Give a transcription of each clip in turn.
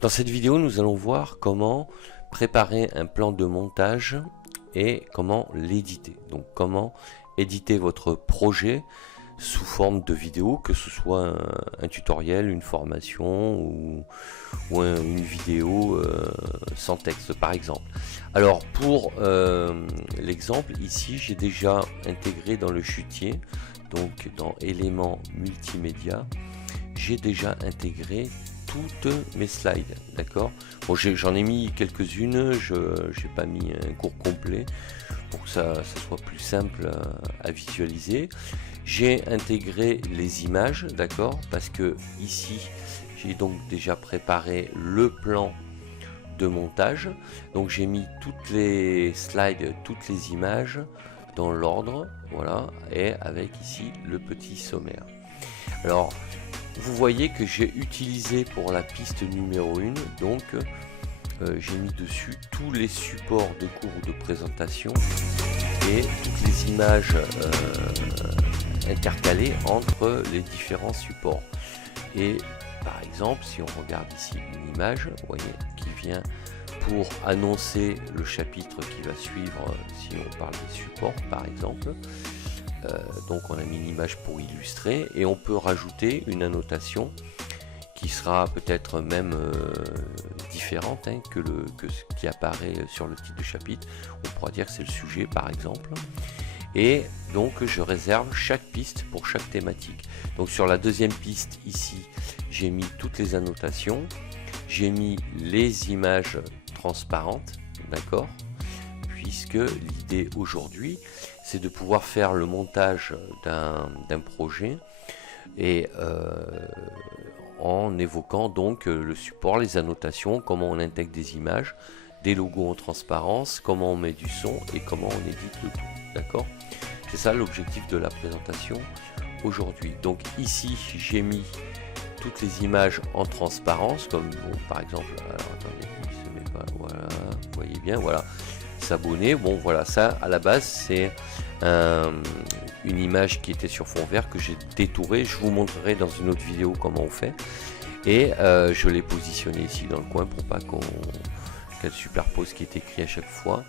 Dans cette vidéo, nous allons voir comment préparer un plan de montage et comment l'éditer. Donc comment éditer votre projet sous forme de vidéo, que ce soit un tutoriel, une formation ou une vidéo sans texte par exemple. Alors pour l'exemple ici, j'ai déjà intégré dans le chutier, donc dans éléments multimédia, j'ai déjà intégré toutes mes slides, d'accord. Bon, j'en ai mis quelques-unes, je n'ai pas mis un cours complet pour que ça soit plus simple à visualiser. J'ai intégré les images, d'accord, parce que ici j'ai donc déjà préparé le plan de montage. Donc j'ai mis toutes les slides, toutes les images dans l'ordre, voilà, et avec ici le petit sommaire. Alors vous voyez que j'ai utilisé pour la piste numéro 1, donc j'ai mis dessus tous les supports de cours ou de présentation et toutes les images intercalées entre les différents supports. Et par exemple, si on regarde ici une image, vous voyez, qui vient pour annoncer le chapitre qui va suivre, si on parle des supports par exemple. Donc on a mis une image pour illustrer et on peut rajouter une annotation qui sera peut-être même différente que ce qui apparaît sur le titre du chapitre. On pourra dire que c'est le sujet par exemple. Et donc je réserve chaque piste pour chaque thématique. Donc sur la deuxième piste ici, j'ai mis toutes les annotations, j'ai mis les images transparentes, d'accord, puisque l'idée aujourd'hui c'est de pouvoir faire le montage d'un projet et en évoquant donc le support, les annotations, comment on intègre des images, des logos en transparence, comment on met du son et comment on édite le tout, d'accord. C'est ça l'objectif de la présentation aujourd'hui. Donc ici j'ai mis toutes les images en transparence, comme bon, par exemple, alors attendez, il se met pas, voilà, vous voyez bien, voilà, s'abonner, bon voilà, ça à la base c'est une image qui était sur fond vert que j'ai détouré, je vous montrerai dans une autre vidéo comment on fait, et je l'ai positionné ici dans le coin pour pas qu'elle superpose ce qui est écrit à chaque fois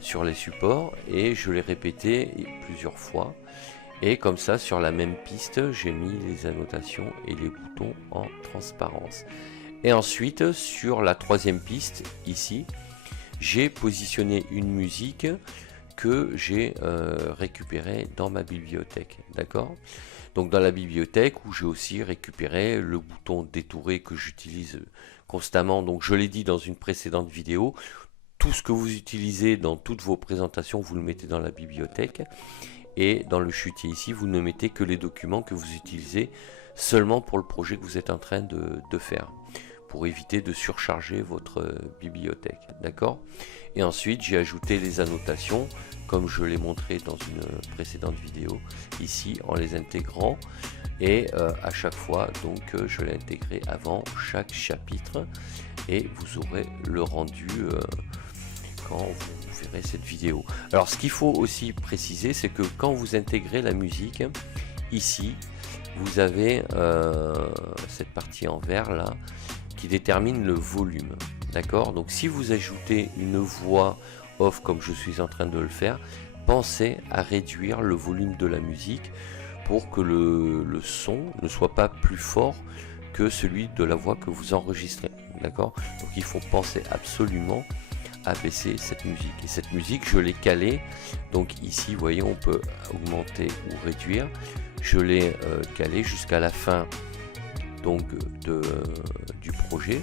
sur les supports, et je l'ai répété plusieurs fois, et comme ça sur la même piste j'ai mis les annotations et les boutons en transparence. Et ensuite sur la troisième piste ici, j'ai positionné une musique que j'ai récupérée dans ma bibliothèque, d'accord. Donc dans la bibliothèque où j'ai aussi récupéré le bouton détouré que j'utilise constamment. Donc je l'ai dit dans une précédente vidéo, tout ce que vous utilisez dans toutes vos présentations, vous le mettez dans la bibliothèque, et dans le chutier ici, vous ne mettez que les documents que vous utilisez seulement pour le projet que vous êtes en train de faire, pour éviter de surcharger votre bibliothèque, d'accord. Et ensuite j'ai ajouté les annotations comme je l'ai montré dans une précédente vidéo ici, en les intégrant, et à chaque fois donc je l'ai intégré avant chaque chapitre, et vous aurez le rendu quand vous verrez cette vidéo. Alors ce qu'il faut aussi préciser, c'est que quand vous intégrez la musique ici, vous avez cette partie en vert là qui détermine le volume, d'accord. Donc si vous ajoutez une voix off comme je suis en train de le faire, pensez à réduire le volume de la musique pour que le son ne soit pas plus fort que celui de la voix que vous enregistrez, d'accord. Donc il faut penser absolument à baisser cette musique, et cette musique je l'ai calée, donc ici vous voyez on peut augmenter ou réduire, je l'ai calée jusqu'à la fin donc du projet.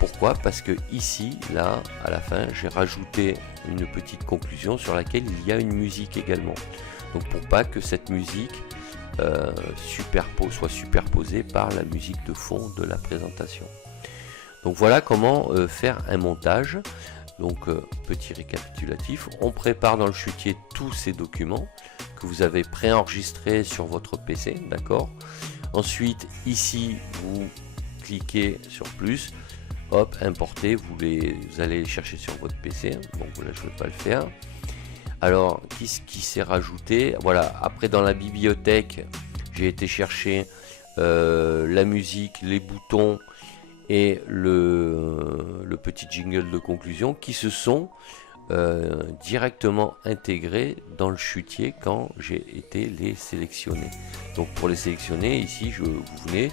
Pourquoi? Parce que ici, là, à la fin, j'ai rajouté une petite conclusion sur laquelle il y a une musique également. Donc pour pas que cette musique soit superposée par la musique de fond de la présentation. Donc voilà comment faire un montage. Donc petit récapitulatif, on prépare dans le chutier tous ces documents que vous avez préenregistrés sur votre PC, d'accord. Ensuite ici vous cliquez sur plus, hop, importer, vous allez les chercher sur votre PC, donc là je ne vais pas le faire. Alors qu'est-ce qui s'est rajouté? Voilà, après dans la bibliothèque j'ai été chercher la musique, les boutons et le petit jingle de conclusion qui se sont directement intégrés dans le chutier quand j'ai été les sélectionner. Donc pour les sélectionner, ici vous venez,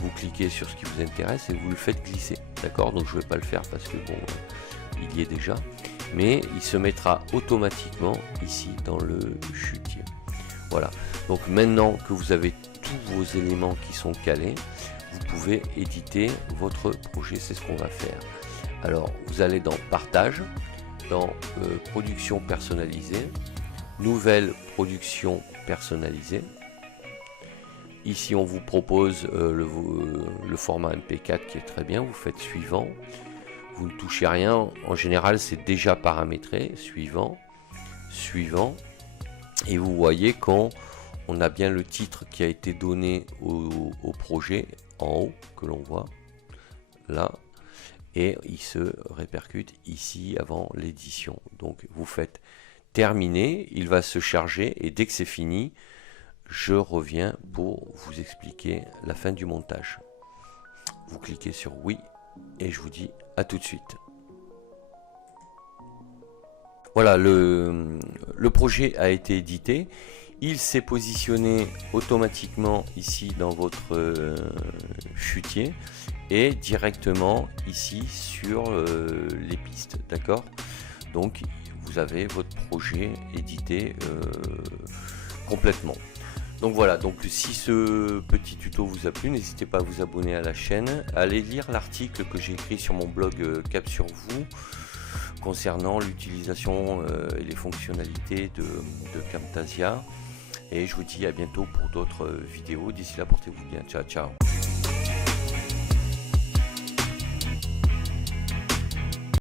vous cliquez sur ce qui vous intéresse et vous le faites glisser. D'accord? Donc je ne vais pas le faire parce que bon, il y est déjà, mais il se mettra automatiquement ici dans le chutier. Voilà, donc maintenant que vous avez tous vos éléments qui sont calés, vous pouvez éditer votre projet. C'est ce qu'on va faire. Alors vous allez dans partage, dans production personnalisée, nouvelle production personnalisée. Ici on vous propose le format MP4 qui est très bien. Vous faites suivant, vous ne touchez rien, en général c'est déjà paramétré, suivant, suivant, et vous voyez quand on a bien le titre qui a été donné au projet en haut, que l'on voit là, et il se répercute ici avant l'édition. Donc vous faites terminer, il va se charger, et dès que c'est fini, je reviens pour vous expliquer la fin du montage. Vous cliquez sur oui, et je vous dis à tout de suite. Voilà, le projet a été édité. Il s'est positionné automatiquement ici dans votre chutier et directement ici sur les pistes. D'accord? Donc vous avez votre projet édité complètement. Donc voilà, donc si ce petit tuto vous a plu, n'hésitez pas à vous abonner à la chaîne, allez lire l'article que j'ai écrit sur mon blog Cap sur vous concernant l'utilisation et les fonctionnalités de Camtasia. Et je vous dis à bientôt pour d'autres vidéos. D'ici là, portez-vous bien. Ciao, ciao.